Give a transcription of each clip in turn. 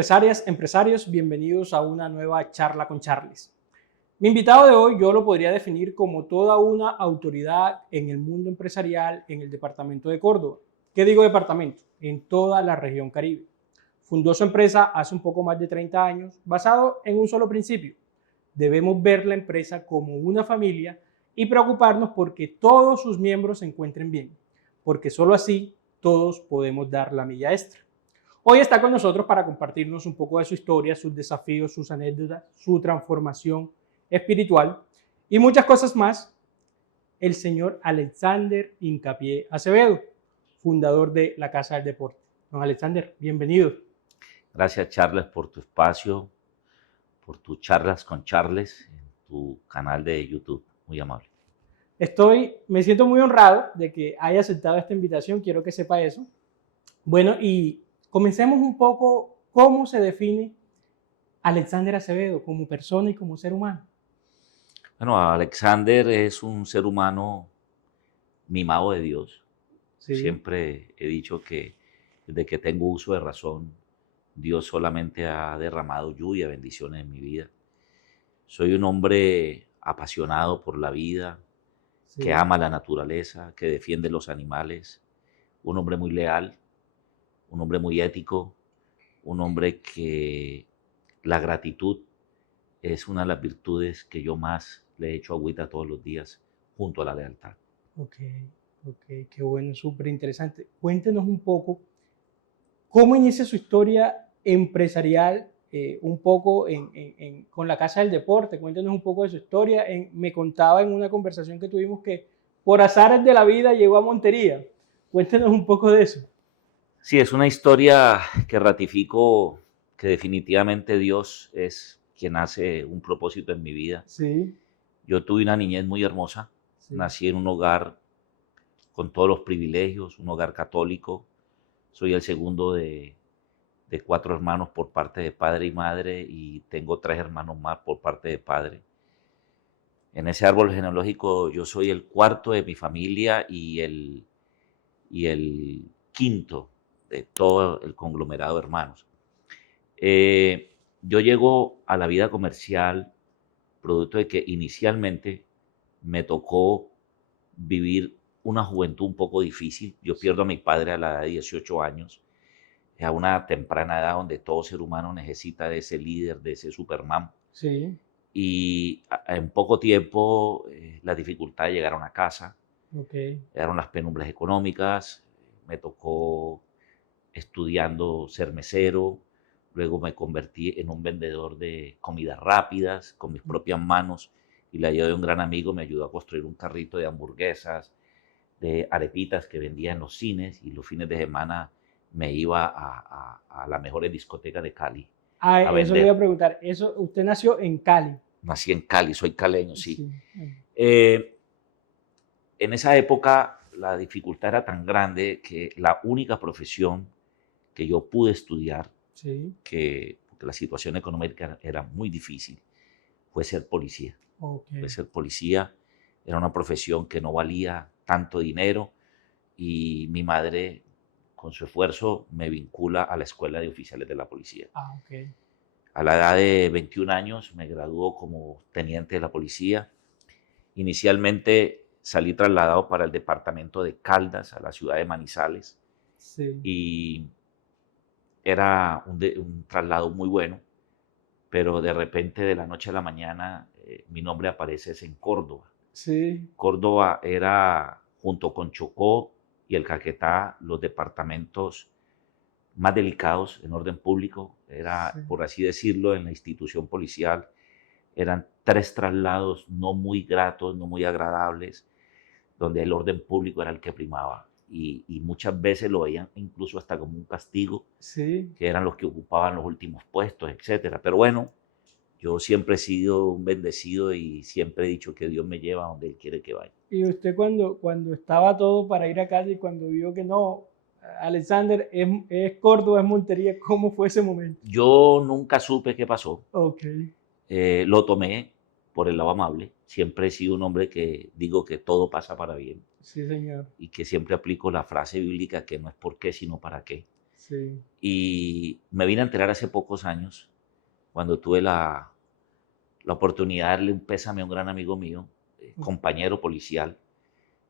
Empresarias, empresarios, bienvenidos a una nueva charla con Charles. Mi invitado de hoy yo lo podría definir como toda una autoridad en el mundo empresarial en el departamento de Córdoba. ¿Qué digo departamento? En toda la región Caribe. Fundó su empresa hace un poco más de 30 años, basado en un solo principio. Debemos ver la empresa como una familia y preocuparnos porque todos sus miembros se encuentren bien, porque solo así todos podemos dar la milla extra. Hoy está con nosotros para compartirnos un poco de su historia, sus desafíos, sus anécdotas, su transformación espiritual y muchas cosas más, el señor Alexander Hincapié Acevedo, fundador de la Casa del Deporte. Don Alexander, bienvenido. Gracias, Charles, por tu espacio, por tus charlas con Charles en tu canal de YouTube. Muy amable. Me siento muy honrado de que haya aceptado esta invitación, quiero que sepa eso. Bueno, y comencemos un poco cómo se define Alexander Acevedo como persona y como ser humano. Bueno, Alexander es un ser humano mimado de Dios. Sí. Siempre he dicho que desde que tengo uso de razón, Dios solamente ha derramado lluvia, bendiciones en mi vida. Soy un hombre apasionado por la vida, sí, que ama la naturaleza, que defiende los animales, un hombre muy leal, un hombre muy ético, un hombre que la gratitud es una de las virtudes que yo más le echo agüita todos los días, junto a la lealtad. Ok, qué bueno, súper interesante. Cuéntenos un poco cómo inicia su historia empresarial, un poco con la Casa del Deporte. Cuéntenos un poco de su historia. Me contaba en una conversación que tuvimos que por azares de la vida llegó a Montería. Cuéntenos un poco de eso. Sí, es una historia que ratifico que definitivamente Dios es quien hace un propósito en mi vida. Sí. Yo tuve una niñez muy hermosa. Sí. Nací en un hogar con todos los privilegios, un hogar católico. Soy el segundo de 4 hermanos por parte de padre y madre y tengo 3 hermanos más por parte de padre. En ese árbol genealógico yo soy el cuarto de mi familia y el quinto de todo el conglomerado de hermanos. Yo llego a la vida comercial producto de que inicialmente me tocó vivir una juventud un poco difícil. Yo pierdo a mi padre a la edad de 18 años, a una temprana edad donde todo ser humano necesita de ese líder, de ese Superman. Sí. Y en poco tiempo las dificultades llegaron a casa. Okay. Eran las penumbras económicas. Me tocó estudiando ser mesero. Luego me convertí en un vendedor de comidas rápidas con mis propias manos y la ayuda de un gran amigo me ayudó a construir un carrito de hamburguesas, de arepitas que vendía en los cines y los fines de semana me iba a las mejores discotecas de Cali. Eso le iba a preguntar. ¿Usted nació en Cali? Nací en Cali, soy caleño, sí. En esa época la dificultad era tan grande que la única profesión que yo pude estudiar, sí, porque la situación económica era muy difícil, fue ser policía. Okay. Ser policía era una profesión que no valía tanto dinero y mi madre, con su esfuerzo, me vincula a la escuela de oficiales de la policía. Okay. A la edad de 21 años me graduó como teniente de la policía. Inicialmente salí trasladado para el departamento de Caldas, a la ciudad de Manizales. Sí. Y era un traslado muy bueno, pero de repente de la noche a la mañana mi nombre aparece en Córdoba. Sí. Córdoba era, junto con Chocó y el Caquetá, los departamentos más delicados en orden público. Era, sí, por así decirlo, en la institución policial. Eran 3 traslados no muy gratos, no muy agradables, donde el orden público era el que primaba. Y muchas veces lo veían incluso hasta como un castigo, sí, que eran los que ocupaban los últimos puestos, etc. Pero bueno, yo siempre he sido un bendecido y siempre he dicho que Dios me lleva a donde Él quiere que vaya. Y usted cuando estaba todo para ir a Cali, cuando vio que no, Alexander, es Córdoba, es Montería, ¿cómo fue ese momento? Yo nunca supe qué pasó. Okay. Lo tomé por el lado amable. Siempre he sido un hombre que digo que todo pasa para bien. Sí, señor. Y que siempre aplico la frase bíblica que no es por qué, sino para qué. Sí. Y me vine a enterar hace pocos años, cuando tuve la oportunidad de darle un pésame a un gran amigo mío, compañero policial,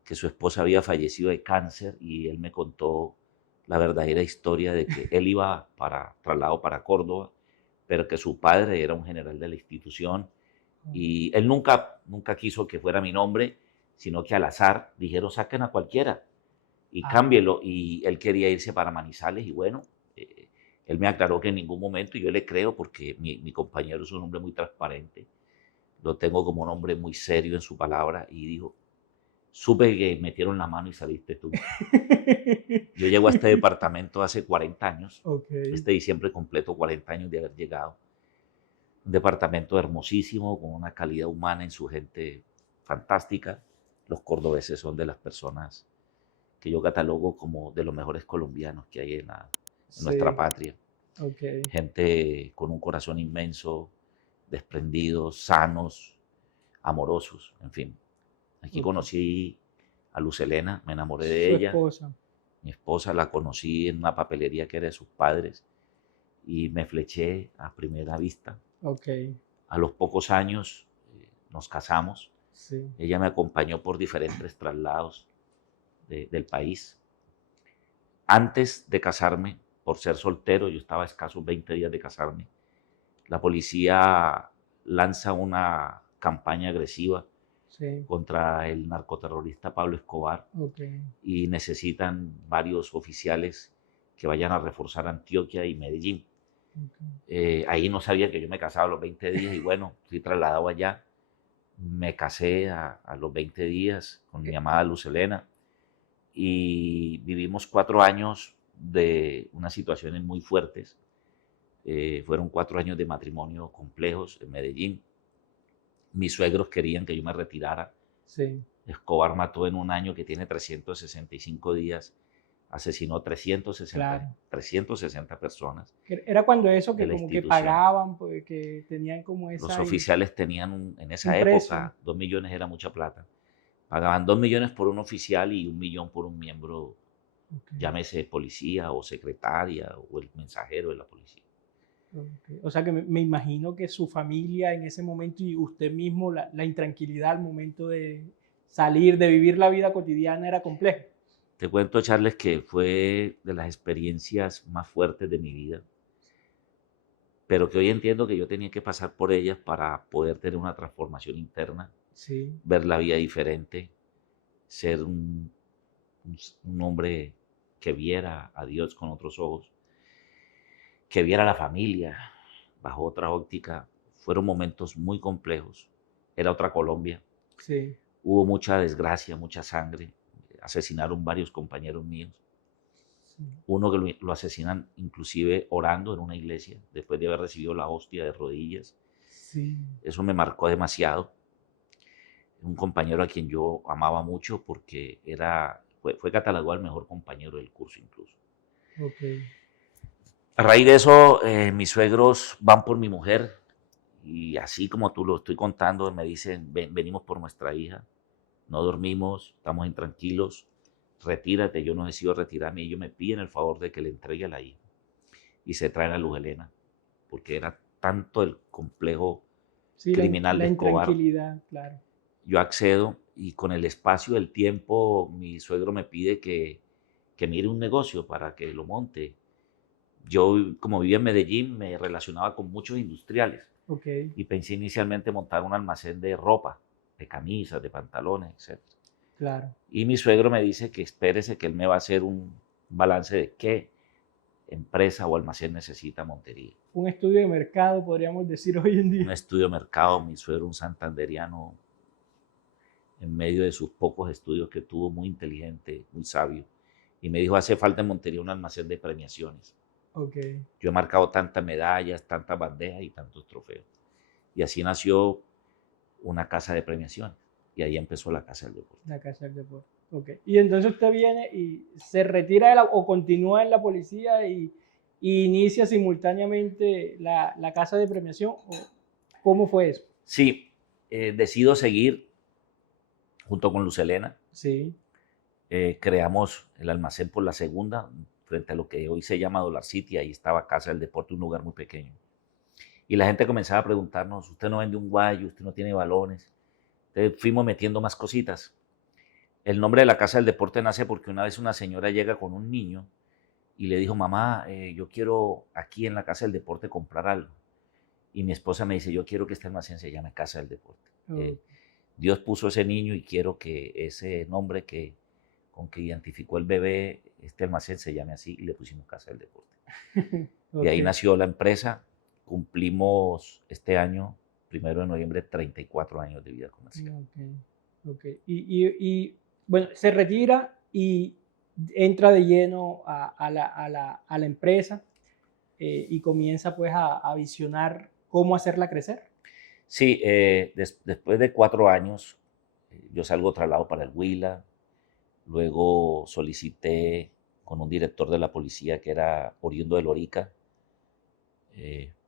que su esposa había fallecido de cáncer, y él me contó la verdadera historia de que él iba traslado para Córdoba, pero que su padre era un general de la institución, y él nunca quiso que fuera mi nombre, sino que al azar dijeron saquen a cualquiera y cámbielo, y él quería irse para Manizales, y bueno, él me aclaró que en ningún momento, y yo le creo porque mi compañero es un hombre muy transparente, lo tengo como un hombre muy serio en su palabra, y dijo, supe que metieron la mano y saliste tú. Yo llego a este departamento hace 40 años, este diciembre completo 40 años de haber llegado. Un departamento hermosísimo, con una calidad humana en su gente fantástica. Los cordobeses son de las personas que yo catalogo como de los mejores colombianos que hay en nuestra patria. Gente con un corazón inmenso, desprendidos, sanos, amorosos, en fin. Aquí conocí a Luz Helena, me enamoré de ella. Esposa. Mi esposa la conocí en una papelería que era de sus padres y me fleché a primera vista. A los pocos años nos casamos. Sí. Ella me acompañó por diferentes traslados del país. Antes de casarme, por ser soltero, yo estaba a escasos 20 días de casarme, la policía lanza una campaña agresiva contra el narcoterrorista Pablo Escobar, y necesitan varios oficiales que vayan a reforzar Antioquia y Medellín. Ahí no sabía que yo me casaba a los 20 días, y bueno, fui trasladado allá. Me casé a los 20 días con mi amada Luz Helena, y vivimos 4 años de unas situaciones muy fuertes. Fueron 4 años de matrimonio complejos en Medellín. Mis suegros querían que yo me retirara. Sí. Escobar mató en un año que tiene 365 días, asesinó 360 personas. Era cuando eso que como que pagaban, pues, que tenían como esa... Los oficiales tenían en esa época, 2 millones era mucha plata. Pagaban 2 millones por un oficial y 1 millón por un miembro, llámese policía o secretaria o el mensajero de la policía. O sea que me imagino que su familia en ese momento y usted mismo, la intranquilidad al momento de salir, de vivir la vida cotidiana era complejo. Te cuento, Charles, que fue de las experiencias más fuertes de mi vida, pero que hoy entiendo que yo tenía que pasar por ellas para poder tener una transformación interna, ver la vida diferente, ser un hombre que viera a Dios con otros ojos, que viera a la familia bajo otra óptica. Fueron momentos muy complejos. Era otra Colombia. Sí. Hubo mucha desgracia, mucha sangre. Asesinaron varios compañeros míos. Sí. Uno que lo asesinan inclusive orando en una iglesia, después de haber recibido la hostia de rodillas. Sí. Eso me marcó demasiado. Un compañero a quien yo amaba mucho porque fue catalogado el mejor compañero del curso incluso. A raíz de eso, mis suegros van por mi mujer, y así como tú lo estoy contando, me dicen, venimos por nuestra hija, no dormimos, estamos intranquilos, retírate. Yo no decido retirarme, y ellos me piden el favor de que le entregue a la hija, y se traen a Luz Helena, porque era tanto el complejo criminal de Escobar. La intranquilidad, claro. Yo accedo, y con el espacio del tiempo, mi suegro me pide que mire un negocio para que lo monte. Yo, como vivía en Medellín, me relacionaba con muchos industriales. Y pensé inicialmente montar un almacén de ropa, de camisas, de pantalones, etc. Claro. Y mi suegro me dice que espérese, que él me va a hacer un balance de qué empresa o almacén necesita Montería. Un estudio de mercado, podríamos decir hoy en día. Un estudio de mercado. Mi suegro, un santanderiano, en medio de sus pocos estudios que tuvo, muy inteligente, muy sabio. Y me dijo, hace falta en Montería un almacén de premiaciones. Yo he marcado tantas medallas, tantas bandejas y tantos trofeos. Y así nació una casa de premiaciones. Y ahí empezó la Casa del Deporte. La Casa del Deporte. Y entonces usted viene y se retira o continúa en la policía y inicia simultáneamente la Casa de Premiación. ¿Cómo fue eso? Sí, decido seguir junto con Luz Helena. Sí. Creamos el almacén por la segunda. frente a lo que hoy se llama Dollar City, ahí estaba Casa del Deporte, un lugar muy pequeño. Y la gente comenzaba a preguntarnos, usted no vende un guayo, usted no tiene balones. Entonces fuimos metiendo más cositas. El nombre de la Casa del Deporte nace porque una vez una señora llega con un niño y le dijo, mamá, yo quiero aquí en la Casa del Deporte comprar algo. Y mi esposa me dice, yo quiero que este almacén se llame Casa del Deporte. Dios puso ese niño y quiero que ese nombre con que identificó el bebé, este almacén se llame así, y le pusimos Casa del Deporte. De ahí nació la empresa. Cumplimos este año, 1 de noviembre, 34 años de vida comercial. Y bueno, se retira y entra de lleno a la empresa y comienza pues a visionar cómo hacerla crecer. Sí, después de 4 años, yo salgo traslado para el Huila, luego solicité con un director de la policía que era oriundo de Lorica,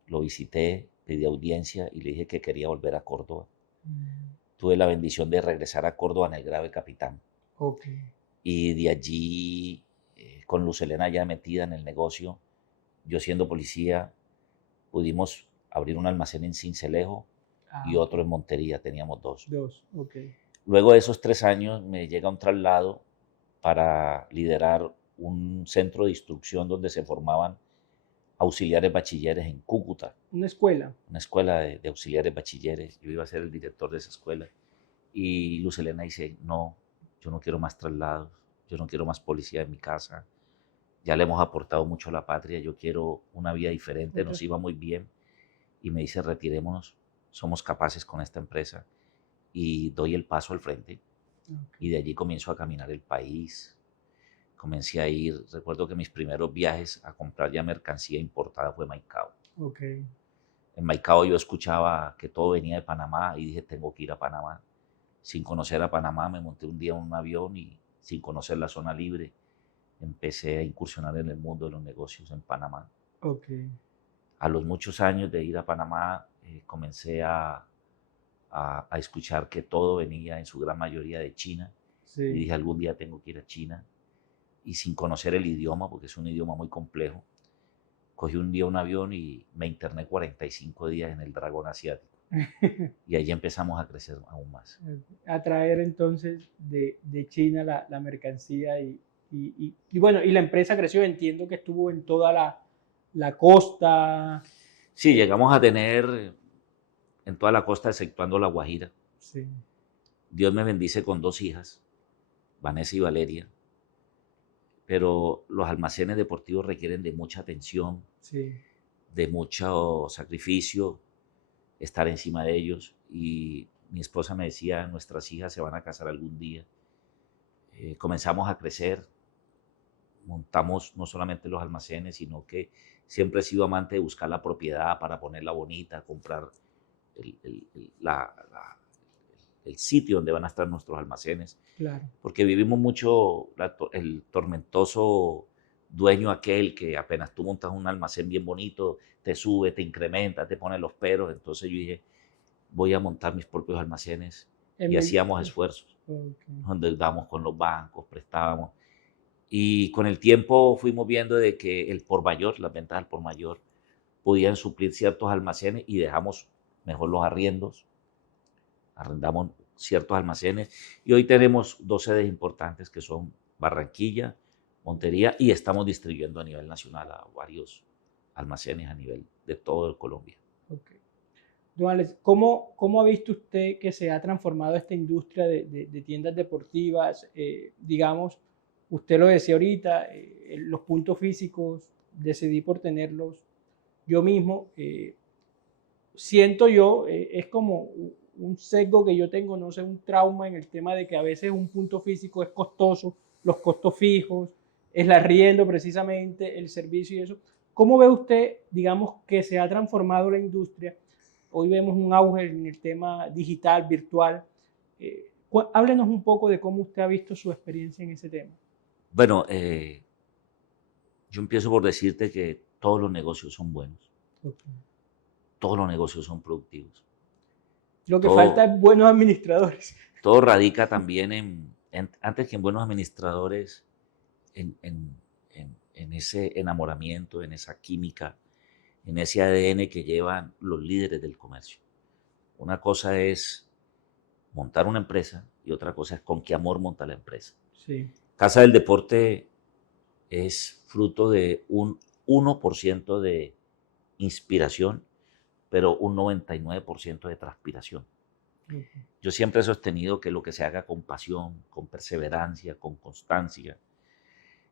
lo visité, pedí audiencia y le dije que quería volver a Córdoba. Tuve la bendición de regresar a Córdoba en el grado de capitán. Y de allí, con Luz Helena ya metida en el negocio, yo siendo policía, pudimos abrir un almacén en Sincelejo y otro en Montería, teníamos 2. Luego de esos 3 años me llega un traslado para liderar un centro de instrucción donde se formaban auxiliares bachilleres en Cúcuta. ¿Una escuela? Una escuela de auxiliares bachilleres. Yo iba a ser el director de esa escuela. Y Luz Helena dice, no, yo no quiero más traslados, yo no quiero más policía en mi casa. Ya le hemos aportado mucho a la patria, yo quiero una vida diferente, nos iba muy bien. Y me dice, retirémonos, somos capaces con esta empresa. Y doy el paso al frente. Y de allí comienzo a caminar el país. Comencé a ir, recuerdo que mis primeros viajes a comprar ya mercancía importada fue Maicao. En Maicao yo escuchaba que todo venía de Panamá y dije, tengo que ir a Panamá. Sin conocer a Panamá, me monté un día en un avión y sin conocer la zona libre, empecé a incursionar en el mundo de los negocios en Panamá. A los muchos años de ir a Panamá, comencé a escuchar que todo venía en su gran mayoría de China. Y dije, algún día tengo que ir a China. Y sin conocer el idioma, porque es un idioma muy complejo, cogí un día un avión y me interné 45 días en el dragón asiático. Y allí empezamos a crecer aún más. A traer entonces de China la mercancía y bueno, y la empresa creció, entiendo que estuvo en toda la costa. Sí, llegamos a tener en toda la costa, exceptuando La Guajira. Dios me bendice con 2 hijas, Vanessa y Valeria. Pero los almacenes deportivos requieren de mucha atención, de mucho sacrificio, estar encima de ellos. Y mi esposa me decía, nuestras hijas se van a casar algún día. Comenzamos a crecer, montamos no solamente los almacenes, sino que siempre he sido amante de buscar la propiedad para ponerla bonita, comprar el sitio donde van a estar nuestros almacenes. Porque vivimos mucho el tormentoso dueño aquel que apenas tú montas un almacén bien bonito, te sube, te incrementa, te pone los peros. Entonces yo dije, voy a montar mis propios almacenes. Y hacíamos esfuerzos. Nos endeudamos con los bancos, prestábamos. Y con el tiempo fuimos viendo de que el por mayor, las ventas al por mayor, podían suplir ciertos almacenes y dejamos mejor los arriendos. Arrendamos ciertos almacenes y hoy tenemos 2 sedes importantes que son Barranquilla, Montería, y estamos distribuyendo a nivel nacional a varios almacenes a nivel de todo Colombia. Don Alex, ¿cómo ha visto usted que se ha transformado esta industria de tiendas deportivas? Digamos, usted lo decía ahorita, los puntos físicos, decidí por tenerlos yo mismo. Siento yo, es como un sesgo que yo tengo, no sé, un trauma en el tema de que a veces un punto físico es costoso, los costos fijos, el arriendo precisamente, el servicio y eso. ¿Cómo ve usted, digamos, que se ha transformado la industria? Hoy vemos un auge en el tema digital, virtual. Háblenos un poco de cómo usted ha visto su experiencia en ese tema. Bueno, yo empiezo por decirte que todos los negocios son buenos. Todos los negocios son productivos. Lo que falta es buenos administradores. Todo radica también antes que en buenos administradores, en en ese enamoramiento, en esa química, en ese ADN que llevan los líderes del comercio. Una cosa es montar una empresa y otra cosa es con qué amor monta la empresa. Sí. Casa del Deporte es fruto de un 1% de inspiración, pero un 99% de transpiración. Yo siempre he sostenido que lo que se haga con pasión, con perseverancia, con constancia,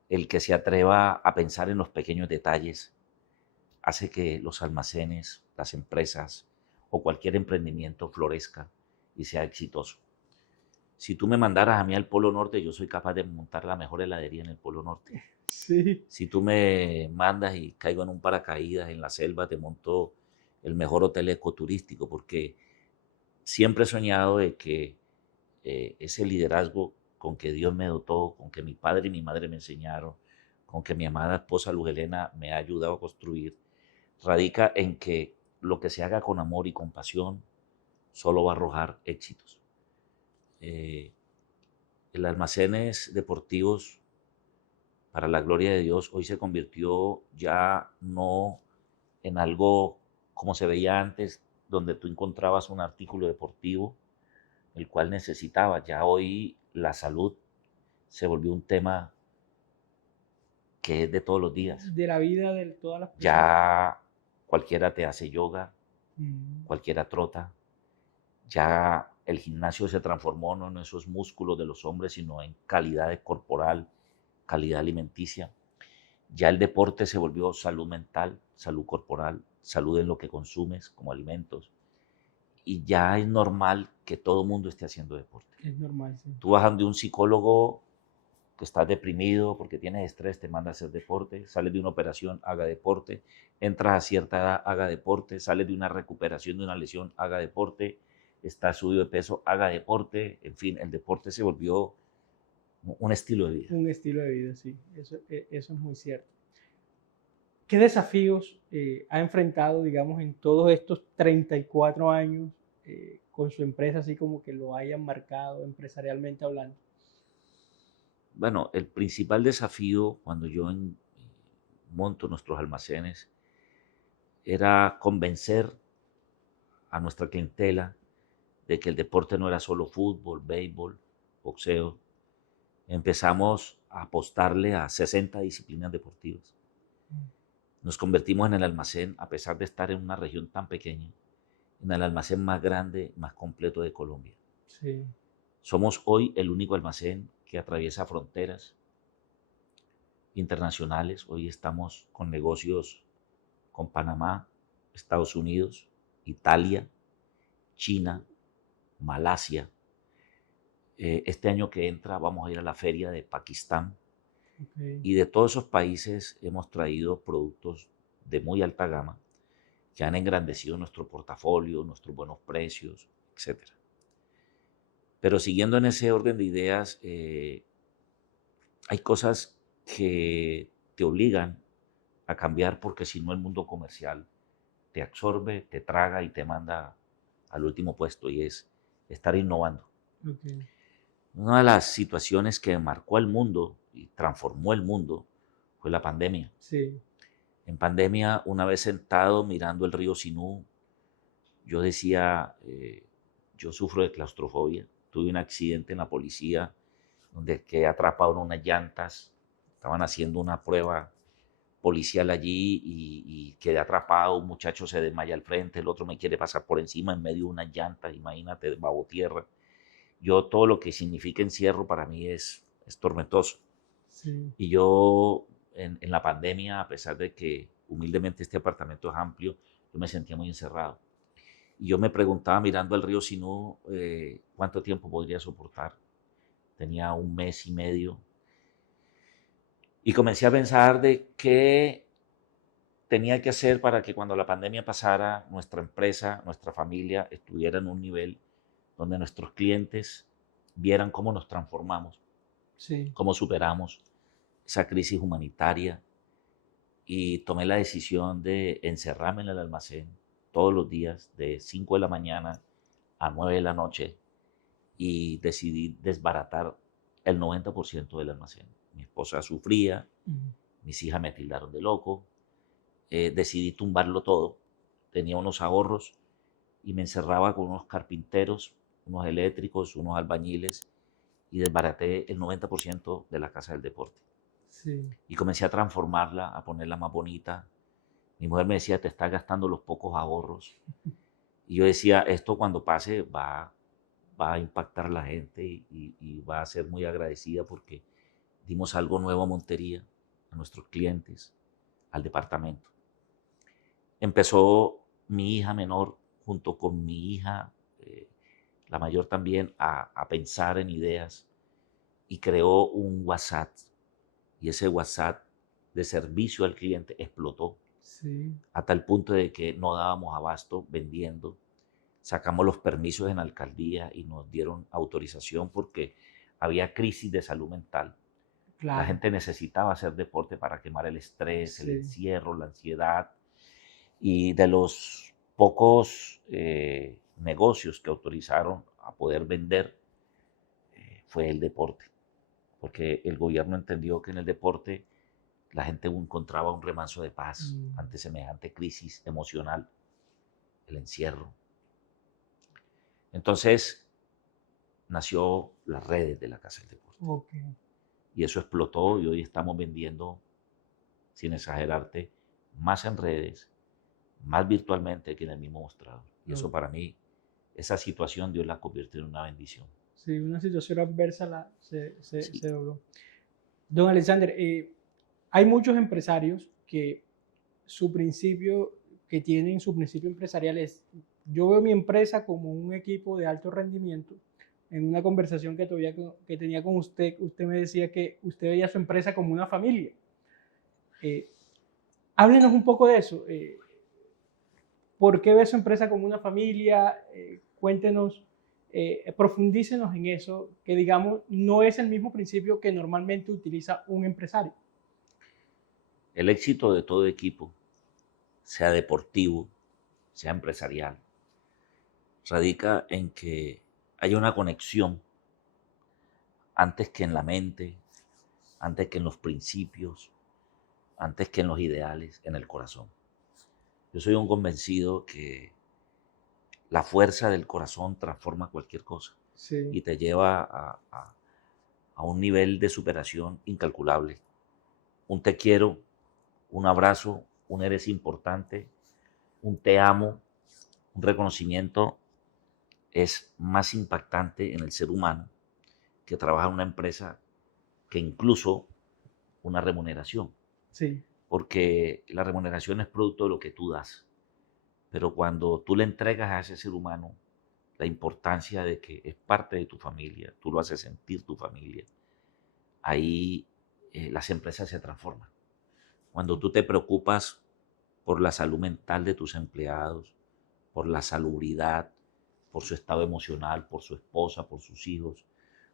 el que se atreva a pensar en los pequeños detalles, hace que los almacenes, las empresas o cualquier emprendimiento florezca y sea exitoso. Si tú me mandaras a mí al Polo Norte, yo soy capaz de montar la mejor heladería en el Polo Norte. Sí. Si tú me mandas y caigo en un paracaídas en la selva, te monto el mejor hotel ecoturístico, porque siempre he soñado de que ese liderazgo con que Dios me dotó, con que mi padre y mi madre me enseñaron, con que mi amada esposa Luz Helena me ha ayudado a construir, radica en que lo que se haga con amor y con pasión solo va a arrojar éxitos. El Almacenes Deportivos, para la gloria de Dios, hoy se convirtió ya no en algo como se veía antes, donde tú encontrabas un artículo deportivo el cual necesitaba. Ya hoy la salud se volvió un tema que es de todos los días. De la vida de todas las personas. Ya cualquiera te hace yoga, cualquiera trota. Ya el gimnasio se transformó no en esos músculos de los hombres, sino en calidad corporal, calidad alimenticia. Ya el deporte se volvió salud mental, salud corporal, salud en lo que consumes como alimentos. Y ya es normal que todo el mundo esté haciendo deporte. Es normal, sí. Tú vas de un psicólogo que estás deprimido porque tienes estrés, te manda a hacer deporte, sales de una operación, haga deporte, entras a cierta edad, haga deporte, sales de una recuperación de una lesión, haga deporte, estás subido de peso, haga deporte, en fin, el deporte se volvió un estilo de vida. Un estilo de vida, sí, eso es muy cierto. ¿Qué desafíos ha enfrentado, digamos, en todos estos 34 años con su empresa, así como que lo hayan marcado empresarialmente hablando? Bueno, el principal desafío cuando yo monto nuestros almacenes era convencer a nuestra clientela de que el deporte no era solo fútbol, béisbol, boxeo. Empezamos a apostarle a 60 disciplinas deportivas. Nos convertimos en el almacén, a pesar de estar en una región tan pequeña, en el almacén más grande, más completo de Colombia. Sí. Somos hoy el único almacén que atraviesa fronteras internacionales. Hoy estamos con negocios con Panamá, Estados Unidos, Italia, China, Malasia. Este año que entra vamos a ir a la feria de Pakistán. Okay. Y de todos esos países hemos traído productos de muy alta gama que han engrandecido nuestro portafolio, nuestros buenos precios, etc. Pero siguiendo en ese orden de ideas, hay cosas que te obligan a cambiar porque si no el mundo comercial te absorbe, te traga y te manda al último puesto, y es estar innovando. Okay. Una de las situaciones que marcó el mundo y transformó el mundo fue la pandemia. Sí. En pandemia, una vez sentado mirando el río Sinú, yo decía, yo sufro de claustrofobia. Tuve un accidente en la policía donde quedé atrapado en unas llantas. Estaban haciendo una prueba policial allí y quedé atrapado. Un muchacho se desmaya al frente, el otro me quiere pasar por encima en medio de unas llantas. Imagínate, bajo tierra. Yo todo lo que significa encierro para mí es tormentoso. Sí. Y yo en la pandemia, a pesar de que humildemente este apartamento es amplio, yo me sentía muy encerrado. Y yo me preguntaba mirando al río Sinú cuánto tiempo podría soportar. Tenía un mes y medio. Y comencé a pensar de qué tenía que hacer para que cuando la pandemia pasara, nuestra empresa, nuestra familia estuviera en un nivel donde nuestros clientes vieran cómo nos transformamos, Sí. cómo superamos esa crisis humanitaria, y tomé la decisión de encerrarme en el almacén todos los días de 5 de la mañana a 9 de la noche y decidí desbaratar el 90% del almacén. Mi esposa sufría, Mis hijas me tildaron de loco. Decidí tumbarlo todo. Tenía unos ahorros y me encerraba con unos carpinteros, unos eléctricos, unos albañiles y desbaraté el 90% de la casa del deporte. Sí. Y comencé a transformarla, a ponerla más bonita. Mi mujer me decía, te estás gastando los pocos ahorros. Y yo decía, esto cuando pase va a impactar a la gente y va a ser muy agradecida porque dimos algo nuevo a Montería, a nuestros clientes, al departamento. Empezó mi hija menor junto con mi hija, la mayor también, a pensar en ideas y creó un WhatsApp. Y ese WhatsApp de servicio al cliente explotó. Sí. A tal punto de que no dábamos abasto vendiendo. Sacamos los permisos en la alcaldía y nos dieron autorización porque había crisis de salud mental. Claro. La gente necesitaba hacer deporte para quemar el estrés, Sí. el encierro, la ansiedad. Y de los pocos negocios que autorizaron a poder vender fue el deporte. Porque el gobierno entendió que en el deporte la gente encontraba un remanso de paz ante semejante crisis emocional, el encierro. Entonces nació las redes de la Casa del Deporte. Okay. Y eso explotó y hoy estamos vendiendo, sin exagerarte, más en redes, más virtualmente que en el mismo mostrador. Y eso para mí, esa situación Dios la convirtió en una bendición. Sí, una situación adversa Sí. se dobló. Don Alexander, hay muchos empresarios que tienen su principio empresarial es, yo veo mi empresa como un equipo de alto rendimiento. En una conversación que tenía con usted, usted me decía que usted veía su empresa como una familia. Háblenos un poco de eso. ¿Por qué ve su empresa como una familia? Cuéntenos, profundícenos en eso, que digamos no es el mismo principio que normalmente utiliza un empresario. El éxito de todo equipo, sea deportivo, sea empresarial, radica en que haya una conexión antes que en la mente, antes que en los principios, antes que en los ideales, en el corazón. Yo soy un convencido que la fuerza del corazón transforma cualquier cosa. Sí. Y te lleva a un nivel de superación incalculable. Un te quiero, un abrazo, un eres importante, un te amo, un reconocimiento es más impactante en el ser humano que trabaja en una empresa que incluso una remuneración. Sí. Porque la remuneración es producto de lo que tú das. Pero cuando tú le entregas a ese ser humano la importancia de que es parte de tu familia, tú lo haces sentir tu familia, ahí las empresas se transforman. Cuando tú te preocupas por la salud mental de tus empleados, por la salubridad, por su estado emocional, por su esposa, por sus hijos,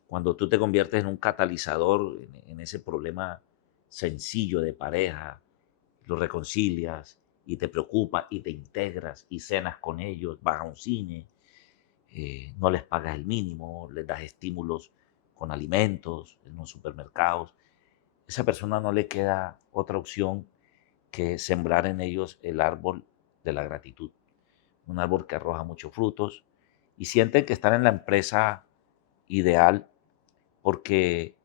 cuando tú te conviertes en un catalizador en ese problema sencillo de pareja, lo reconcilias y te preocupas y te integras y cenas con ellos, vas a un cine, no les pagas el mínimo, les das estímulos con alimentos en los supermercados, esa persona no le queda otra opción que sembrar en ellos el árbol de la gratitud, un árbol que arroja muchos frutos y sienten que están en la empresa ideal porque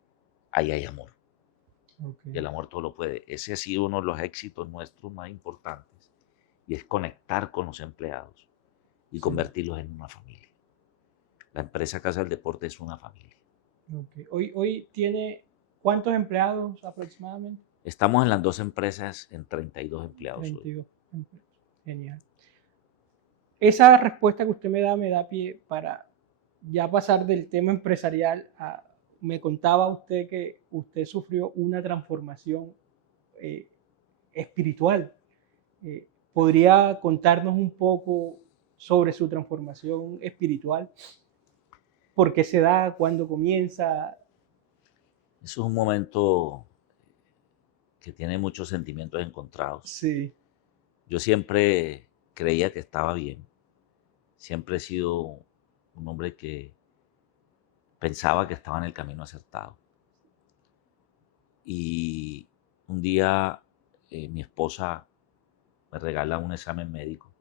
ahí hay amor. Okay. Y el amor todo lo puede. Ese ha sido uno de los éxitos nuestros más importantes y es conectar con los empleados y convertirlos en una familia. La empresa Casa del Deporte es una familia. Okay. Hoy tiene ¿cuántos empleados aproximadamente? Estamos en las dos empresas en 32 empleados. 32 empleados. Genial. Esa respuesta que usted me da pie para ya pasar del tema empresarial a, me contaba usted que usted sufrió una transformación espiritual. ¿Podría contarnos un poco sobre su transformación espiritual? ¿Por qué se da? ¿Cuándo comienza? Eso es un momento que tiene muchos sentimientos encontrados. Sí. Yo siempre creía que estaba bien. Siempre he sido un hombre que pensaba que estaba en el camino acertado. Y un Un día mi esposa me regala un examen médico,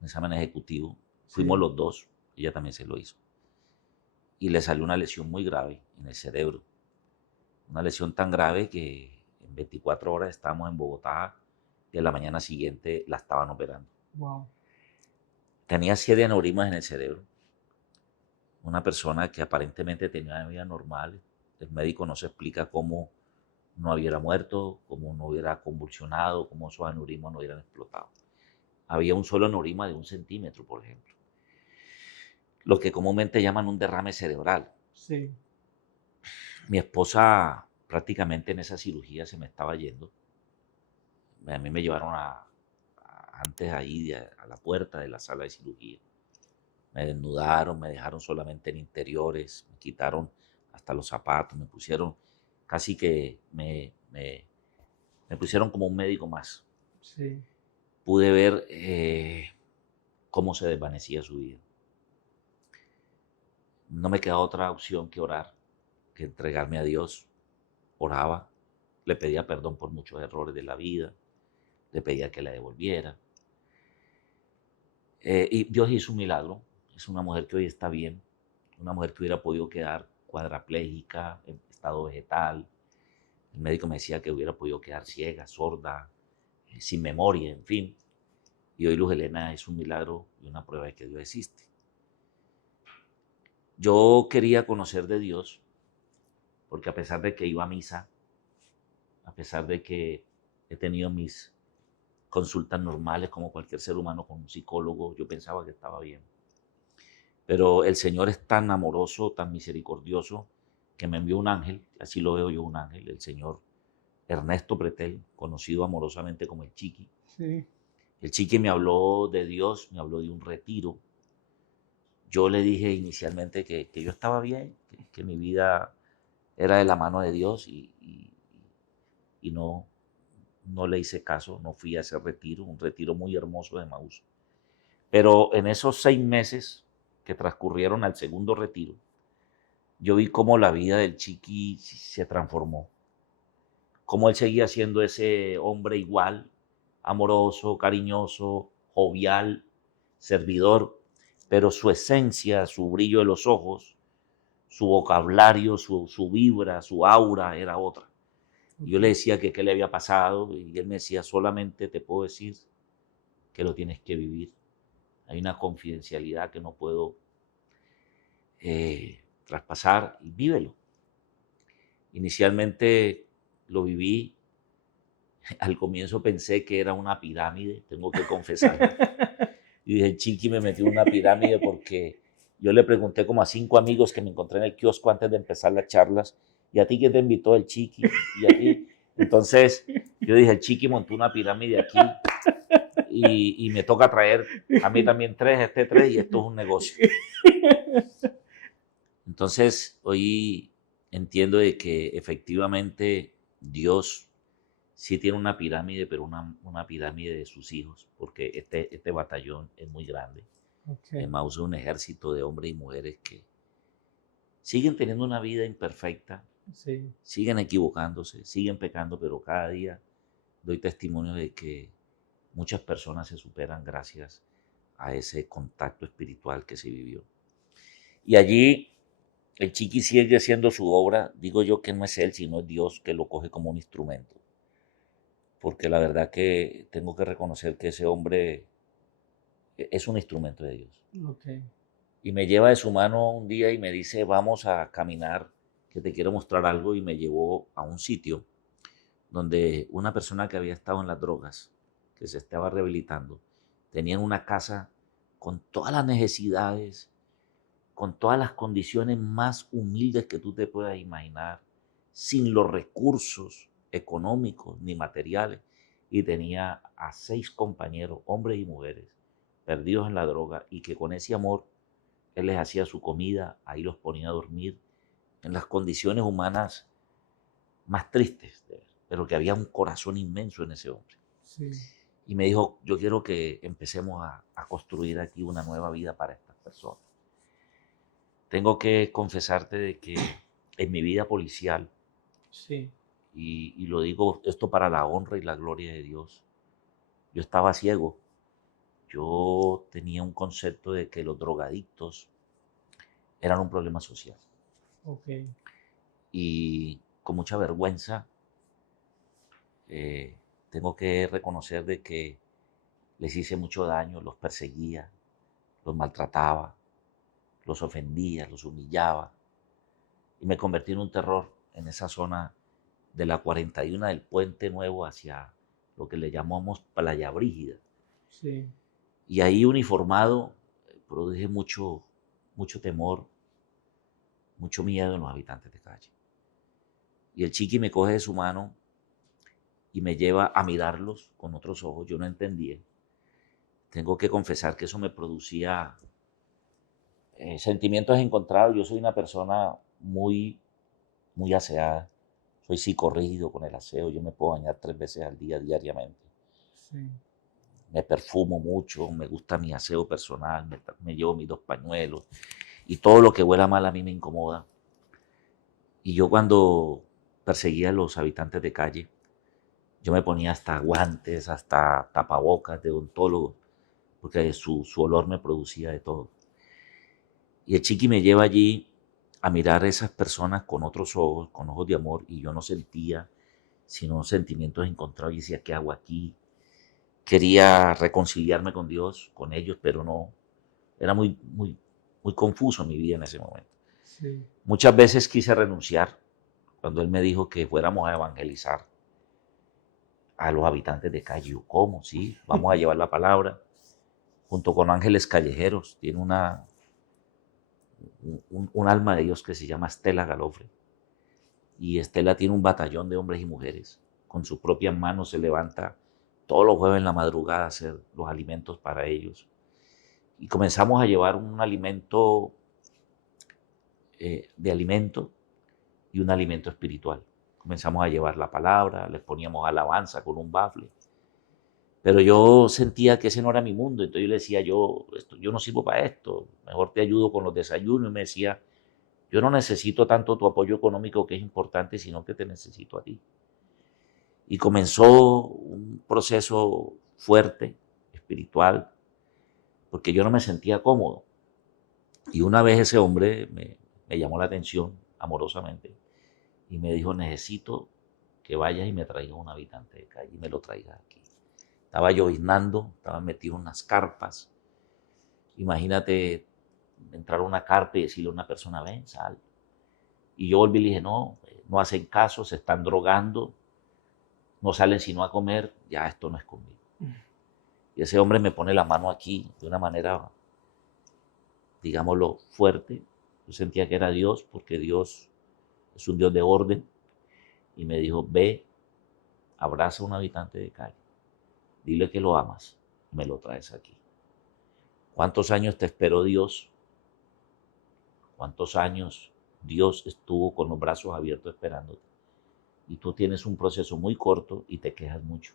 un examen ejecutivo. Fuimos los dos, ella también se lo hizo. Y le salió una lesión muy grave en el cerebro. Una lesión tan grave que en 24 horas estábamos en Bogotá y a la mañana siguiente la estaban operando. Wow. Tenía 7 aneurismas en el cerebro. Una persona que aparentemente tenía una vida normal. El médico no se explica cómo no hubiera muerto, cómo no hubiera convulsionado, cómo esos aneurismas no hubieran explotado. Había un solo aneurisma de 1 centímetro, por ejemplo. Lo que comúnmente llaman un derrame cerebral. Sí. Mi esposa prácticamente en esa cirugía se me estaba yendo. A mí me llevaron antes ahí a la puerta de la sala de cirugía. Me desnudaron, me dejaron solamente en interiores, me quitaron hasta los zapatos, me pusieron casi que me pusieron como un médico más. Sí. Pude ver cómo se desvanecía su vida. No me quedaba otra opción que orar, que entregarme a Dios. Oraba, le pedía perdón por muchos errores de la vida, le pedía que la devolviera. Y Dios hizo un milagro. Es una mujer que hoy está bien, una mujer que hubiera podido quedar cuadraplégica, en estado vegetal. El médico me decía que hubiera podido quedar ciega, sorda, sin memoria, en fin. Y hoy Luz Helena es un milagro y una prueba de que Dios existe. Yo quería conocer de Dios, porque a pesar de que iba a misa, a pesar de que he tenido mis consultas normales como cualquier ser humano con un psicólogo, yo pensaba que estaba bien. Pero el Señor es tan amoroso, tan misericordioso, que me envió un ángel, así lo veo yo, un ángel, el Señor Ernesto Pretel, conocido amorosamente como el Chiqui. Sí. El Chiqui me habló de Dios, me habló de un retiro. Yo le dije inicialmente que yo estaba bien, que mi vida era de la mano de Dios y no le hice caso, no fui a ese retiro, un retiro muy hermoso de Emaús. Pero en esos 6 meses que transcurrieron al segundo retiro, yo vi cómo la vida del Chiqui se transformó, cómo él seguía siendo ese hombre igual, amoroso, cariñoso, jovial, servidor, pero su esencia, su brillo de los ojos, su vocabulario, su vibra, su aura era otra. Y yo le decía que qué le había pasado y él me decía, solamente te puedo decir que lo tienes que vivir. Hay una confidencialidad que no puedo traspasar y vívelo. Inicialmente lo viví, al comienzo pensé que era una pirámide, tengo que confesar. Y dije, el Chiqui me metió en una pirámide porque yo le pregunté como a 5 amigos que me encontré en el kiosco antes de empezar las charlas, ¿y a ti quién te invitó? El Chiqui. ¿Y a ti? Entonces yo dije, el Chiqui montó una pirámide aquí y me toca traer a mí también 3, 3 y esto es un negocio. Entonces hoy entiendo de que efectivamente Dios sí tiene una pirámide, pero una pirámide de sus hijos, porque este batallón es muy grande. Okay. Emaús es un ejército de hombres y mujeres que siguen teniendo una vida imperfecta, Sí. siguen equivocándose, siguen pecando, pero cada día doy testimonio de que muchas personas se superan gracias a ese contacto espiritual que se vivió. Y allí el Chiqui sigue haciendo su obra, digo yo que no es él, sino es Dios que lo coge como un instrumento. Porque la verdad que tengo que reconocer que ese hombre es un instrumento de Dios. Okay. Y me lleva de su mano un día y me dice, vamos a caminar, que te quiero mostrar algo, y me llevó a un sitio donde una persona que había estado en las drogas, que se estaba rehabilitando, tenía una casa con todas las necesidades, con todas las condiciones más humildes que tú te puedas imaginar, sin los recursos económicos ni materiales, y tenía a 6 compañeros, hombres y mujeres, perdidos en la droga, y que con ese amor él les hacía su comida, ahí los ponía a dormir, en las condiciones humanas más tristes, pero que había un corazón inmenso en ese hombre. Sí. Y me dijo, yo quiero que empecemos a construir aquí una nueva vida para estas personas. Tengo que confesarte de que en mi vida policial, Sí. y lo digo esto para la honra y la gloria de Dios. Yo estaba ciego. Yo tenía un concepto de que los drogadictos eran un problema social. Okay. Y con mucha vergüenza tengo que reconocer de que les hice mucho daño, los perseguía, los maltrataba, los ofendía, los humillaba. Y me convertí en un terror en esa zona de la 41 del Puente Nuevo hacia lo que le llamamos Playa Brígida. Sí. Y ahí uniformado produje mucho temor, mucho miedo en los habitantes de calle. Y el chiqui me coge de su mano y me lleva a mirarlos con otros ojos. Yo no entendía. Tengo que confesar que eso me producía sentimientos encontrados. Yo soy una persona muy aseada. Soy psicorrígido con el aseo. Yo me puedo bañar 3 veces al día, diariamente. Sí. Me perfumo mucho, me gusta mi aseo personal, me llevo mis 2 pañuelos. Y todo lo que huela mal a mí me incomoda. Y yo cuando perseguía a los habitantes de calle, yo me ponía hasta guantes, hasta tapabocas de odontólogo, porque su olor me producía de todo. Y el chiqui me lleva allí a mirar a esas personas con otros ojos, con ojos de amor, y yo no sentía sino sentimientos encontrados. Y decía, ¿qué hago aquí? Quería reconciliarme con Dios, con ellos, pero no. Era muy confuso mi vida en ese momento. Sí. Muchas veces quise renunciar cuando él me dijo que fuéramos a evangelizar a los habitantes de calle. Yo, ¿cómo? Sí, vamos a llevar la palabra. Junto con ángeles callejeros, tiene un alma de Dios que se llama Estela Galofre. Y Estela tiene un batallón de hombres y mujeres. Con sus propias manos se levanta todos los jueves en la madrugada a hacer los alimentos para ellos. Y comenzamos a llevar un alimento de alimento y un alimento espiritual. Comenzamos a llevar la palabra, les poníamos alabanza con un bafle. Pero yo sentía que ese no era mi mundo, entonces yo le decía, yo no sirvo para esto, mejor te ayudo con los desayunos. Y me decía, yo no necesito tanto tu apoyo económico, que es importante, sino que te necesito a ti. Y comenzó un proceso fuerte, espiritual, porque yo no me sentía cómodo. Y una vez ese hombre me llamó la atención amorosamente y me dijo, necesito que vayas y me traigas un habitante de calle y me lo traigas aquí. Estaba lloviznando, estaba metido en unas carpas. Imagínate entrar a una carpa y decirle a una persona, ven, sal. Y yo volví y le dije, no, no hacen caso, se están drogando, no salen sino a comer, ya esto no es conmigo. Y ese hombre me pone la mano aquí de una manera, digámoslo, fuerte. Yo sentía que era Dios, porque Dios es un Dios de orden. Y me dijo, ve, abraza a un habitante de calle, dile que lo amas, me lo traes aquí. ¿Cuántos años te esperó Dios? ¿Cuántos años Dios estuvo con los brazos abiertos esperándote? Y tú tienes un proceso muy corto y te quejas mucho.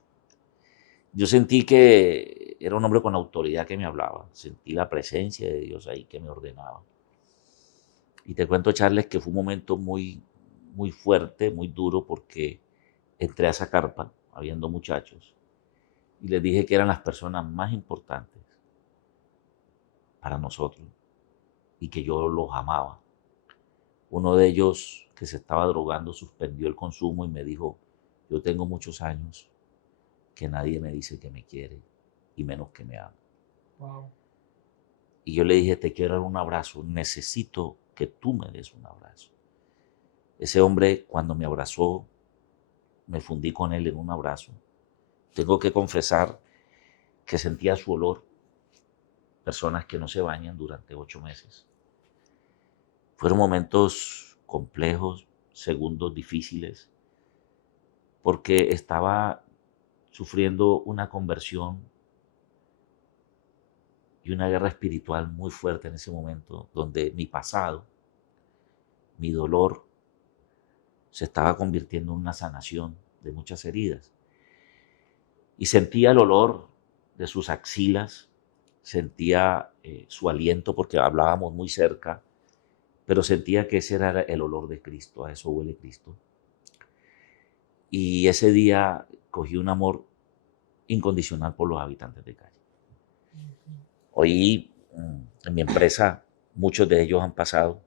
Yo sentí que era un hombre con autoridad que me hablaba. Sentí la presencia de Dios ahí que me ordenaba. Y te cuento, Charles, que fue un momento muy fuerte, muy duro, porque entré a esa carpa, habiendo muchachos, y les dije que eran las personas más importantes para nosotros y que yo los amaba. Uno de ellos, que se estaba drogando, suspendió el consumo y me dijo, yo tengo muchos años que nadie me dice que me quiere y menos que me ama. Wow. Y yo le dije, te quiero dar un abrazo, necesito que tú me des un abrazo. Ese hombre, cuando me abrazó, me fundí con él en un abrazo. Tengo que confesar que sentía su olor. Personas que no se bañan durante 8 meses. Fueron momentos complejos, segundos difíciles, porque estaba sufriendo una conversión y una guerra espiritual muy fuerte en ese momento, donde mi pasado, mi dolor, se estaba convirtiendo en una sanación de muchas heridas. Y sentía el olor de sus axilas, sentía su aliento, porque hablábamos muy cerca, pero sentía que ese era el olor de Cristo, a eso huele Cristo. Y ese día cogí un amor incondicional por los habitantes de calle. Hoy en mi empresa muchos de ellos han pasado.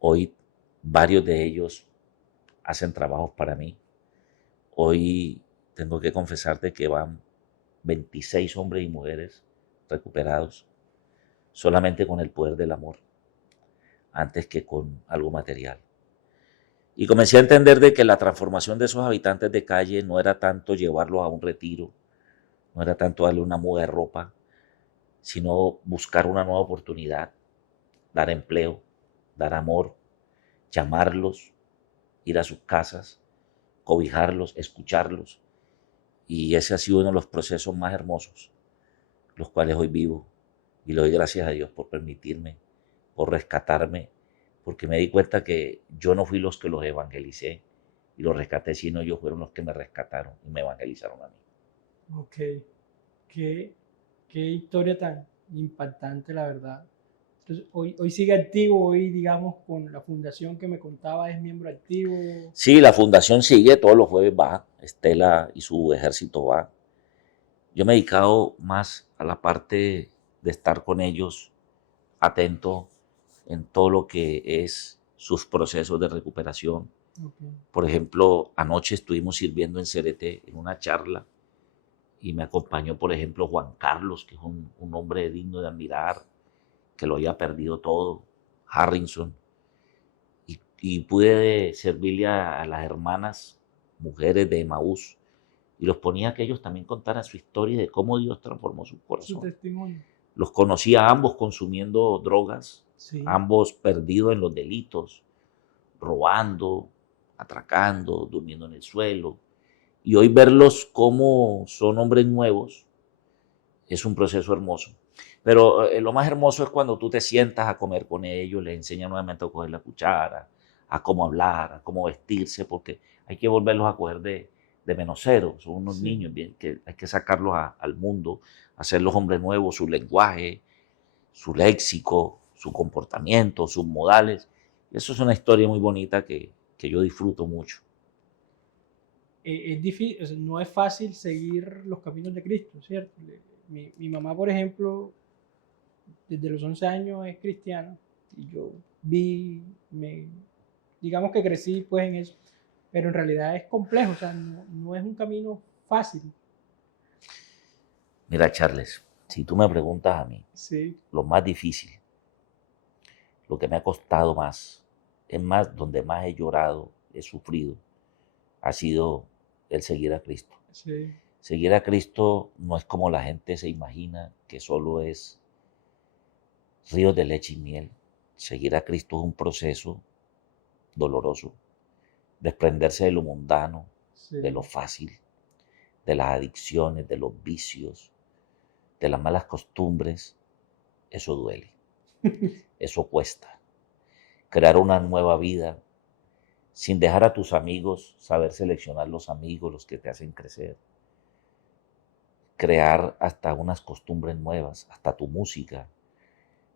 Hoy varios de ellos hacen trabajos para mí. Hoy tengo que confesarte que van 26 hombres y mujeres recuperados solamente con el poder del amor, antes que con algo material. Y comencé a entender de que la transformación de esos habitantes de calle no era tanto llevarlos a un retiro, no era tanto darle una muda de ropa, sino buscar una nueva oportunidad, dar empleo, dar amor, llamarlos, ir a sus casas, cobijarlos, escucharlos. Y ese ha sido uno de los procesos más hermosos, los cuales hoy vivo. Y le doy gracias a Dios por permitirme, por rescatarme, porque me di cuenta que yo no fui los que los evangelicé y los rescaté, sino ellos fueron los que me rescataron y me evangelizaron a mí. Ok, qué historia tan impactante, la verdad. Entonces, hoy sigue activo, hoy digamos con la fundación que me contaba, es miembro activo. Sí, la fundación sigue, todos los jueves va, Estela y su ejército va. Yo me he dedicado más a la parte de estar con ellos, atento en todo lo que es sus procesos de recuperación. Okay. Por ejemplo, anoche estuvimos sirviendo en CRT en una charla y me acompañó, por ejemplo, Juan Carlos, que es un hombre digno de admirar, que lo había perdido todo, Harrison, y pude servirle a las hermanas, mujeres de Emaús, y los ponía a que ellos también contaran su historia de cómo Dios transformó su Su corazón. testimonio. Los conocí a ambos consumiendo drogas, Sí. ambos perdidos en los delitos, robando, atracando, durmiendo en el suelo. Y hoy verlos como son hombres nuevos es un proceso hermoso. Pero lo más hermoso es cuando tú te sientas a comer con ellos, les enseñas nuevamente a coger la cuchara, a cómo hablar, a cómo vestirse, porque hay que volverlos a coger de menos cero. Son unos niños, bien, que hay que sacarlos al mundo, hacerlos hombres nuevos, su lenguaje, su léxico, su comportamiento, sus modales. Y eso es una historia muy bonita que yo disfruto mucho. Es difícil, o sea, no es fácil seguir los caminos de Cristo, ¿cierto? Mi mamá, por ejemplo, desde los 11 años es cristiana y yo digamos que crecí pues en eso, pero en realidad es complejo, o sea, no es un camino fácil. Mira, Charles, si tú me preguntas a mí, Sí. lo más difícil, lo que me ha costado más, es más, donde más he llorado, he sufrido, ha sido el seguir a Cristo. Sí. Seguir a Cristo no es como la gente se imagina, que solo es ríos de leche y miel. Seguir a Cristo es un proceso doloroso. Desprenderse de lo mundano, Sí. de lo fácil, de las adicciones, de los vicios, de las malas costumbres, eso duele. Eso cuesta. Crear una nueva vida sin dejar a tus amigos, saber seleccionar los amigos, los que te hacen crecer. Crear hasta unas costumbres nuevas, hasta tu música.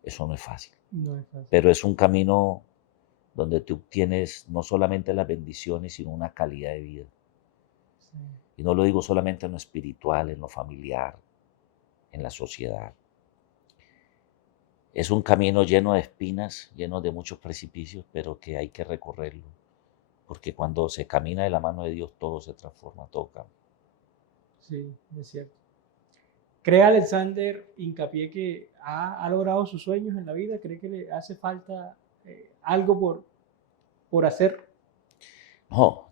Eso no es fácil. No es fácil. Pero es un camino donde tú obtienes no solamente las bendiciones, sino una calidad de vida. Sí. Y no lo digo solamente en lo espiritual, en lo familiar, en la sociedad. Es un camino lleno de espinas, lleno de muchos precipicios, pero que hay que recorrerlo. Porque cuando se camina de la mano de Dios, todo se transforma, todo cambia. Sí, es cierto. ¿Cree Alexander hincapié que ha logrado sus sueños en la vida? ¿Cree que le hace falta algo por hacer? No,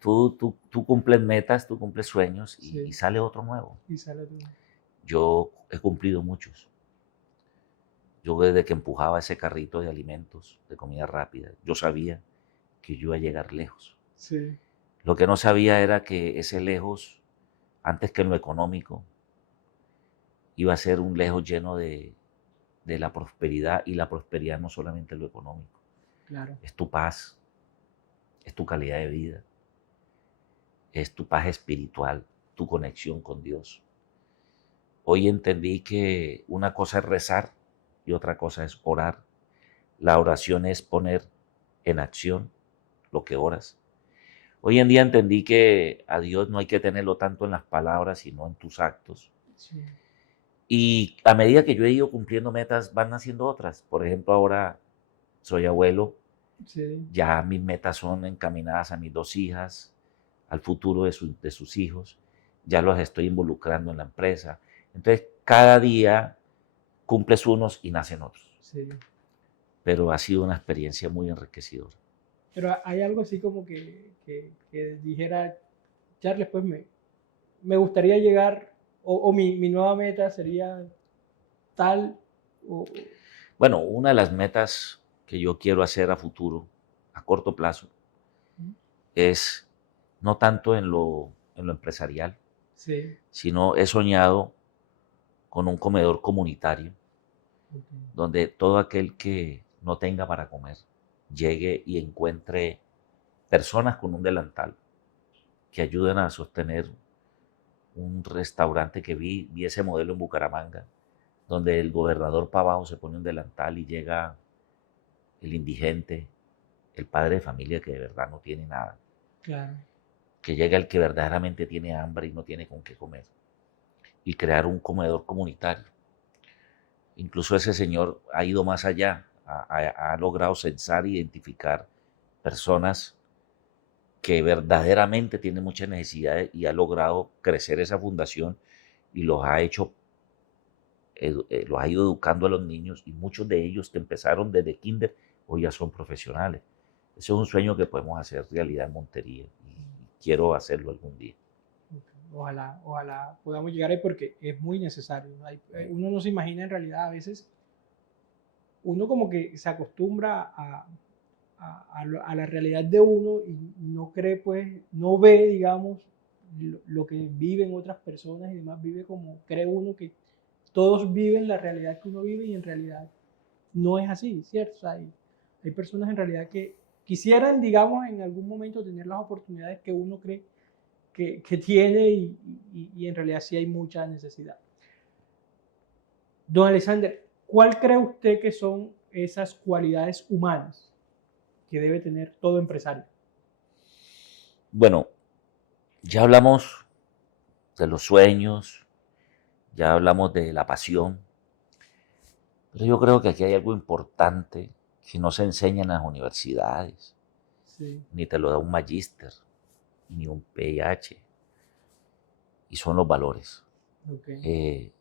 tú cumples metas, tú cumples sueños Sí. y sale otro nuevo. Y sale tú. Yo he cumplido muchos. Yo desde que empujaba ese carrito de alimentos, de comida rápida, yo sabía que yo iba a llegar lejos. Sí. Lo que no sabía era que ese lejos, antes que en lo económico, iba a ser un lejos lleno de la prosperidad, y la prosperidad no solamente en lo económico. Claro. Es tu paz, es tu calidad de vida, es tu paz espiritual, tu conexión con Dios. Hoy entendí que una cosa es rezar y otra cosa es orar. La oración es poner en acción lo que oras. Hoy en día entendí que a Dios no hay que tenerlo tanto en las palabras, sino en tus actos. Sí. Y a medida que yo he ido cumpliendo metas, van naciendo otras. Por ejemplo, ahora soy abuelo, Sí. ya mis metas son encaminadas a mis 2 hijas, al futuro de sus hijos, ya los estoy involucrando en la empresa. Entonces, cada día cumples unos y nacen otros. Sí. Pero ha sido una experiencia muy enriquecedora. Pero hay algo así como que dijera, Charles, pues me gustaría llegar, o mi nueva meta sería tal, o, Bueno, una de las metas que yo quiero hacer a futuro, a corto plazo, es no tanto en lo empresarial, sí. sino he soñado con un comedor comunitario Okay. donde todo aquel que no tenga para comer llegue y encuentre personas con un delantal que ayuden a sostener un restaurante que vi ese modelo en Bucaramanga, donde el gobernador para abajo se pone un delantal y llega el indigente, el padre de familia que de verdad no tiene nada, Claro. que llega el que verdaderamente tiene hambre y no tiene con qué comer, y crear un comedor comunitario. Incluso ese señor ha ido más allá, ha logrado censar e identificar personas que verdaderamente tienen muchas necesidades y ha logrado crecer esa fundación y los ha hecho, los ha ido educando a los niños, y muchos de ellos que empezaron desde kinder hoy ya son profesionales. Ese es un sueño que podemos hacer realidad en Montería y quiero hacerlo algún día. Ojalá podamos llegar ahí porque es muy necesario. Uno no se imagina en realidad a veces, uno como que se acostumbra a la realidad de uno y no cree, pues, no ve, digamos, lo que viven otras personas y demás, vive como cree uno que todos viven la realidad que uno vive y en realidad no es así, ¿cierto? O sea, hay personas en realidad que quisieran, digamos, en algún momento tener las oportunidades que uno cree que tiene y en realidad sí hay mucha necesidad. Don Alexander, ¿cuál cree usted que son esas cualidades humanas que debe tener todo empresario? Bueno, ya hablamos de los sueños, ya hablamos de la pasión, pero yo creo que aquí hay algo importante que no se enseña en las universidades, Sí. ni te lo da un magíster, ni un PhD, y son los valores. Okay.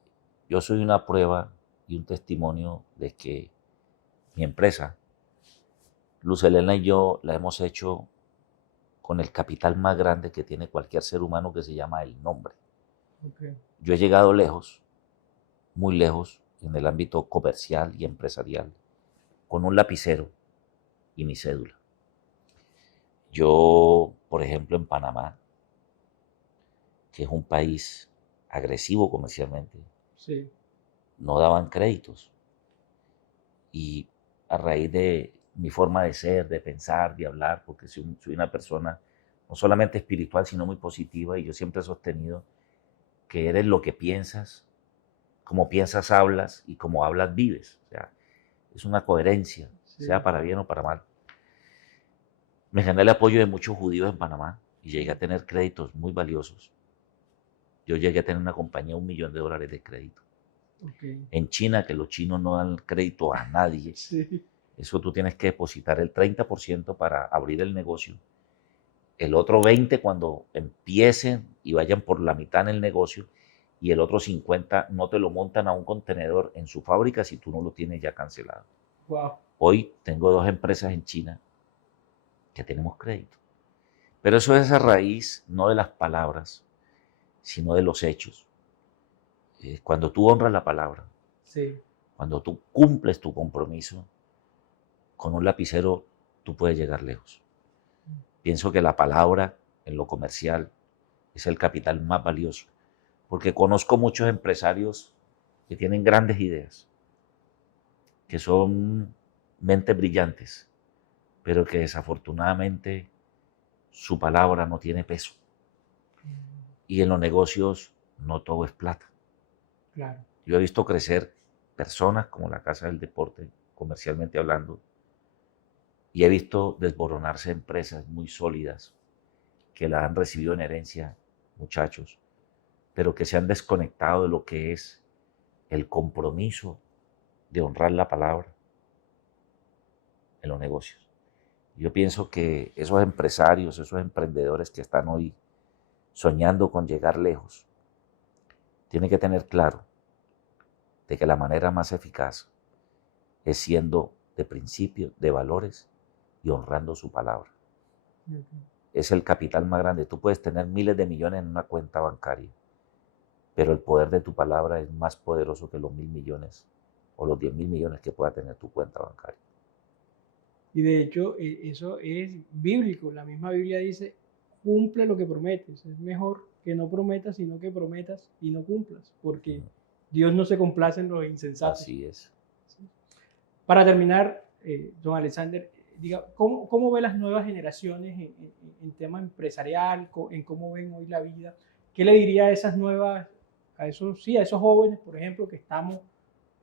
Yo soy una prueba y un testimonio de que mi empresa, Luz Helena y yo, la hemos hecho con el capital más grande que tiene cualquier ser humano, que se llama el nombre. Okay. Yo he llegado lejos, muy lejos, en el ámbito comercial y empresarial, con un lapicero y mi cédula. Yo, por ejemplo, en Panamá, que es un país agresivo comercialmente, Sí. no daban créditos. Y a raíz de mi forma de ser, de pensar, de hablar, porque soy una persona no solamente espiritual, sino muy positiva, y yo siempre he sostenido que eres lo que piensas, como piensas hablas, y como hablas vives. O sea, es una coherencia, Sí. sea para bien o para mal. Me gané el apoyo de muchos judíos en Panamá y llegué a tener créditos muy valiosos. Yo llegué a tener una compañía $1.000.000 de crédito. Okay. En China, que los chinos no dan crédito a nadie, Sí. eso tú tienes que depositar el 30% para abrir el negocio, el otro 20% cuando empiecen y vayan por la mitad en el negocio, y el otro 50% no te lo montan a un contenedor en su fábrica si tú no lo tienes ya cancelado. Wow. Hoy tengo 2 empresas en China que tenemos crédito. Pero eso es a raíz no de las palabras, sino de los hechos. Cuando tú honras la palabra, Sí. cuando tú cumples tu compromiso, con un lapicero tú puedes llegar lejos. Pienso que la palabra en lo comercial es el capital más valioso, porque conozco muchos empresarios que tienen grandes ideas, que son mentes brillantes, pero que desafortunadamente su palabra no tiene peso. Y en los negocios no todo es plata. Claro. Yo he visto crecer personas como la Casa del Deporte, comercialmente hablando, y he visto desboronarse empresas muy sólidas que la han recibido en herencia, muchachos, pero que se han desconectado de lo que es el compromiso de honrar la palabra en los negocios. Yo pienso que esos empresarios, esos emprendedores que están hoy soñando con llegar lejos, tienen que tener claro de que la manera más eficaz es siendo de principios, de valores y honrando su palabra. Es el capital más grande. Tú puedes tener miles de millones en una cuenta bancaria, pero el poder de tu palabra es más poderoso que los 1.000 millones o los 10.000 millones que pueda tener tu cuenta bancaria. Y de hecho, eso es bíblico. La misma Biblia dice, cumple lo que prometes. Es mejor que no prometas, sino que prometas y no cumplas, porque Dios no se complace en los insensatos. Así es. Para terminar, don Alexander, diga, ¿cómo ve las nuevas generaciones en tema empresarial, en cómo ven hoy la vida? ¿Qué le diría a esas nuevas, a esos jóvenes, por ejemplo, que estamos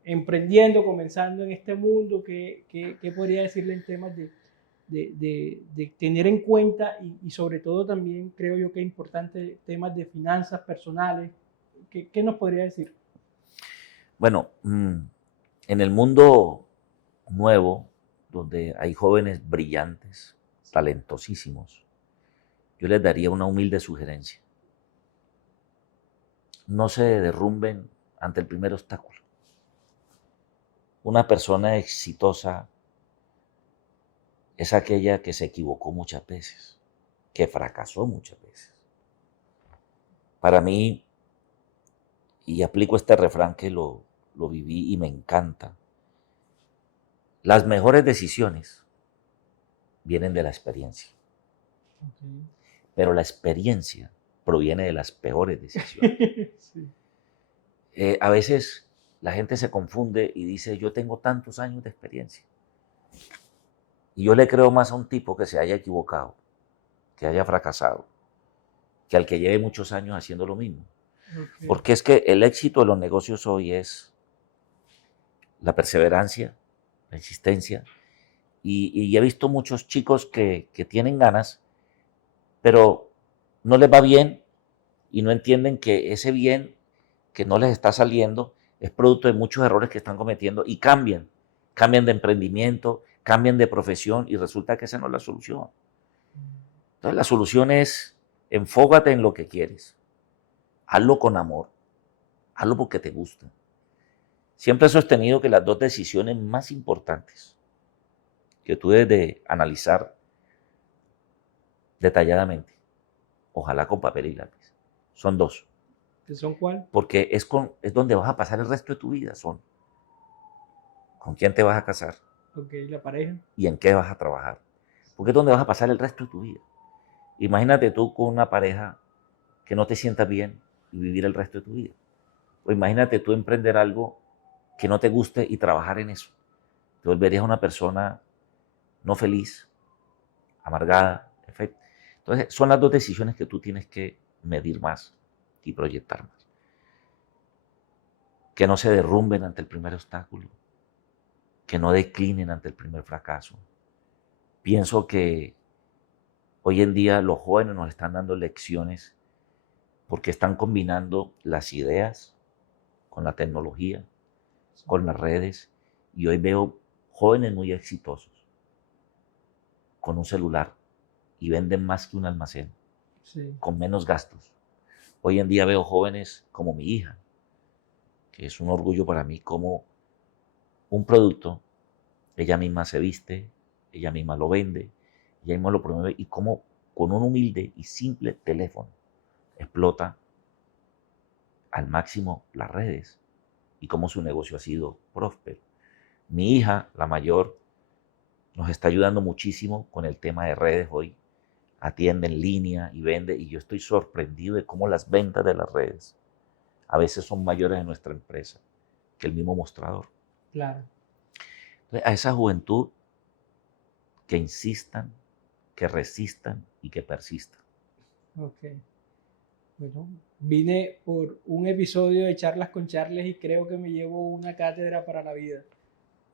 emprendiendo, comenzando en este mundo? ¿Qué podría decirle en temas de tener en cuenta y sobre todo también creo yo que es importante temas de finanzas personales? ¿Qué nos podría decir? Bueno, en el mundo nuevo, donde hay jóvenes brillantes, talentosísimos, yo les daría una humilde sugerencia. No se derrumben ante el primer obstáculo. Una persona exitosa es aquella que se equivocó muchas veces, que fracasó muchas veces. Para mí, y aplico este refrán que lo viví y me encanta, las mejores decisiones vienen de la experiencia. Okay. Pero la experiencia proviene de las peores decisiones. Sí. A veces la gente se confunde y dice, yo tengo tantos años de experiencia. Y yo le creo más a un tipo que se haya equivocado, que haya fracasado, que al que lleve muchos años haciendo lo mismo. Okay. Porque es que el éxito de los negocios hoy es la perseverancia, la existencia. Y he visto muchos chicos que tienen ganas, pero no les va bien y no entienden que ese bien que no les está saliendo es producto de muchos errores que están cometiendo y cambian de emprendimiento, cambian de profesión y resulta que esa no es la solución. Entonces la solución es enfócate en lo que quieres, hazlo con amor, hazlo porque te gusta. Siempre he sostenido que las dos decisiones más importantes que tú debes de analizar detalladamente, ojalá con papel y lápiz, son dos. ¿Qué son cuál? Porque es donde vas a pasar el resto de tu vida, son con quién te vas a casar. Ok, la pareja. Y en qué vas a trabajar. Porque es donde vas a pasar el resto de tu vida. Imagínate tú con una pareja que no te sientas bien y vivir el resto de tu vida. O imagínate tú emprender algo que no te guste y trabajar en eso. Te volverías una persona no feliz, amargada, etc. Entonces, son las dos decisiones que tú tienes que medir más y proyectar más. Que no se derrumben ante el primer obstáculo, que no declinen ante el primer fracaso. Pienso que hoy en día los jóvenes nos están dando lecciones porque están combinando las ideas con la tecnología, con las redes, y hoy veo jóvenes muy exitosos con un celular y venden más que un almacén, sí, con menos gastos. Hoy en día veo jóvenes como mi hija, que es un orgullo para mí, como un producto, ella misma se viste, ella misma lo vende, ella misma lo promueve, y como con un humilde y simple teléfono explota al máximo las redes y cómo su negocio ha sido próspero. Mi hija, la mayor, nos está ayudando muchísimo con el tema de redes hoy. Atiende en línea y vende, y yo estoy sorprendido de cómo las ventas de las redes a veces son mayores en nuestra empresa que el mismo mostrador. Claro. Entonces, a esa juventud que insistan, que resistan y que persistan. Ok. Bueno, vine por un episodio de Charlas con Charles y creo que me llevo una cátedra para la vida.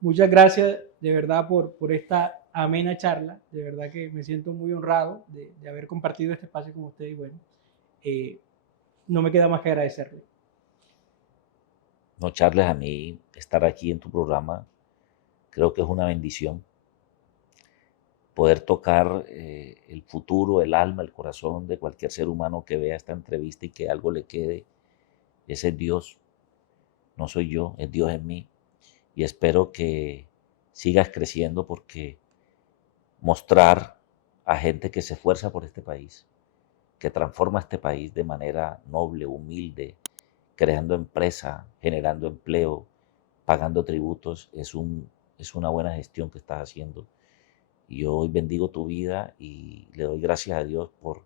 Muchas gracias de verdad por esta amena charla. De verdad que me siento muy honrado de haber compartido este espacio con usted y bueno, no me queda más que agradecerle. No, Charles, a mí estar aquí en tu programa creo que es una bendición. Poder tocar el futuro, el alma, el corazón de cualquier ser humano que vea esta entrevista y que algo le quede. Ese es Dios, no soy yo, es Dios en mí. Y espero que sigas creciendo porque mostrar a gente que se esfuerza por este país, que transforma este país de manera noble, humilde, creando empresa, generando empleo, pagando tributos, es una buena gestión que estás haciendo. Y yo hoy bendigo tu vida y le doy gracias a Dios por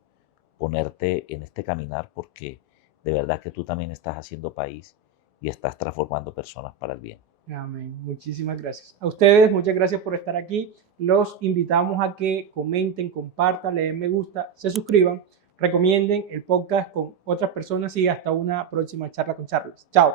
ponerte en este caminar porque de verdad que tú también estás haciendo país y estás transformando personas para el bien. Amén. Muchísimas gracias. A ustedes, muchas gracias por estar aquí. Los invitamos a que comenten, compartan, le den me gusta, se suscriban, recomienden el podcast con otras personas y hasta una próxima charla con Charles. Chao.